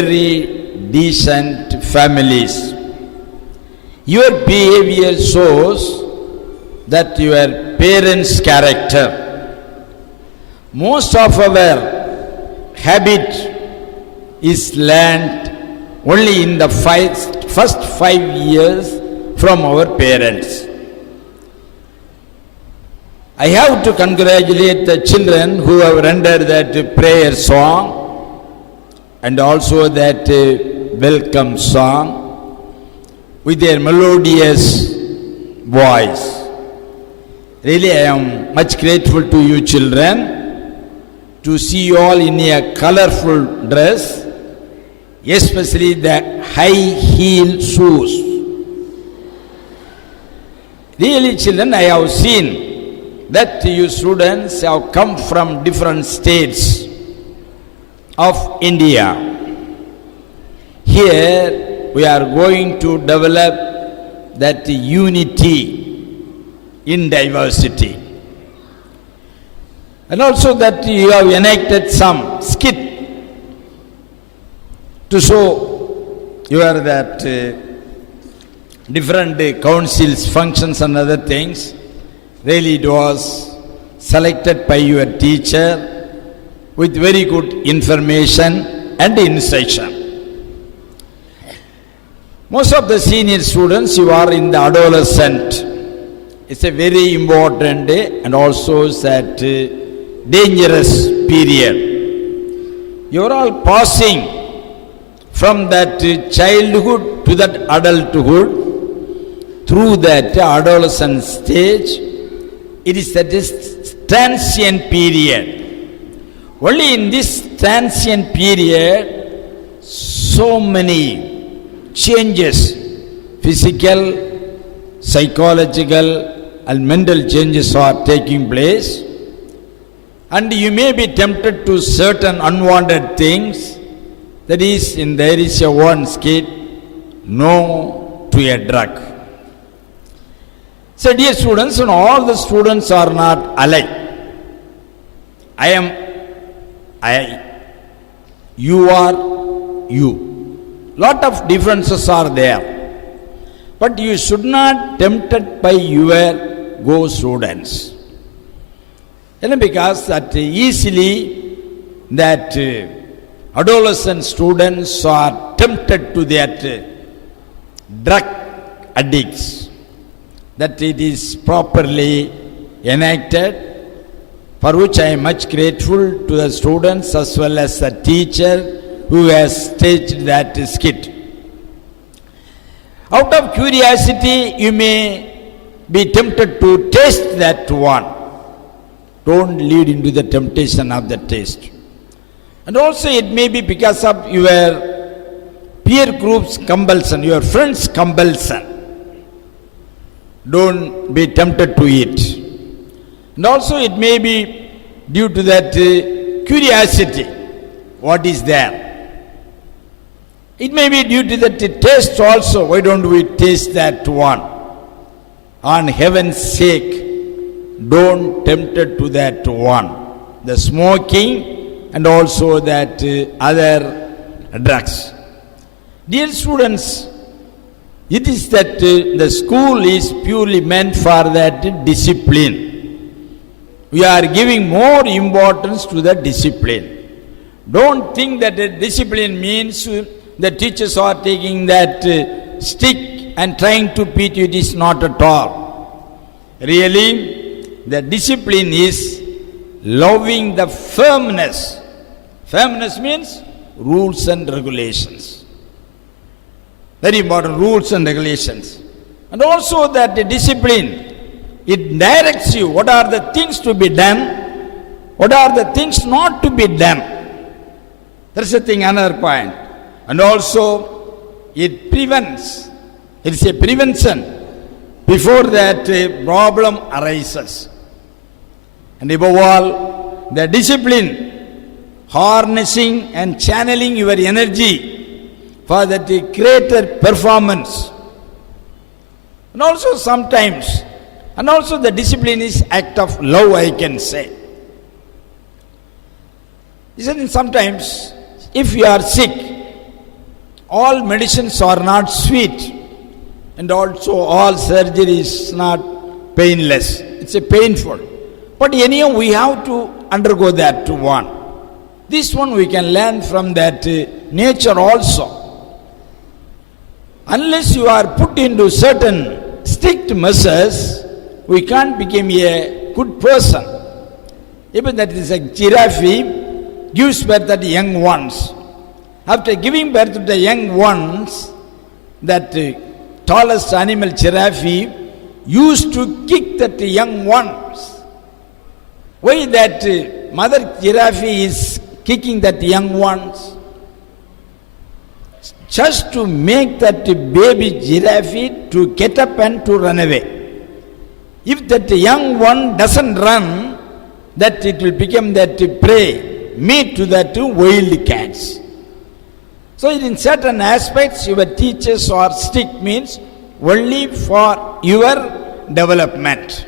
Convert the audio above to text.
very decent families. Your behavior shows that your parents' character. Most of our habit is learned only in the first 5 years from our parents. I have to congratulate the children who have rendered that prayer song and also that welcome song with their melodious voice. Really, I am much grateful to you children to see you all in a colorful dress, especially the high heel shoes. Really children, I have seen that you students have come from different states of India. Here we are going to develop that unity in diversity. And also that you have enacted some skit to show your that different councils, functions and other things. Really it was selected by your teacher with very good information and instruction. Most of the senior students, you are in the adolescent. It's a very important day and also that dangerous period. You are all passing from that childhood to that adulthood through that adolescent stage. It is that transient period. Only in this transient period, so many changes, physical, psychological and mental changes are taking place. And you may be tempted to certain unwanted things. That is, there is a one skit, no to a drug. So dear students, all the students are not alike. You are you. Lot of differences are there. But you should not tempted by your go students. Because that easily that adolescent students are tempted to that drug addicts. That it is properly enacted, for which I am much grateful to the students as well as the teacher who has staged that skit. Out of curiosity, you may be tempted to taste that one. Don't lead into the temptation of the taste. And also it may be because of your peer group's compulsion, your friends' compulsion. Don't be tempted to eat. And also it may be due to that curiosity. What is there? It may be due to that taste also. Why don't we taste that one? On heaven's sake, don't tempt it to that one. The smoking and also that other drugs. Dear students, it is that the school is purely meant for that discipline. We are giving more importance to the discipline. Don't think that discipline means the teachers are taking that stick and trying to beat you. It is not at all. Really, the discipline is loving the firmness. Firmness means rules and regulations. Very important, rules and regulations. And also that the discipline, it directs you what are the things to be done, what are the things not to be done. That's the thing, another point. And also it prevents, it is a prevention before that problem arises. And above all, the discipline, harnessing and channeling your energy for that greater performance. And also sometimes, and also the discipline is act of love, I can say. Isn't it sometimes, if you are sick, all medicines are not sweet, and also all surgery is not painless. It's a painful. But anyhow, we have to undergo that one. This one we can learn from that nature also. Unless you are put into certain strict measures, we can't become a good person. Even that is a giraffe gives birth to the young ones. After giving birth to the young ones, that tallest animal, giraffe, used to kick that young ones. Why that mother giraffe is kicking that young ones? Just to make that baby giraffe to get up and to run away. If that young one doesn't run, that it will become that prey, meat to that wild cats. So in certain aspects, your teachers are strict means only for your development.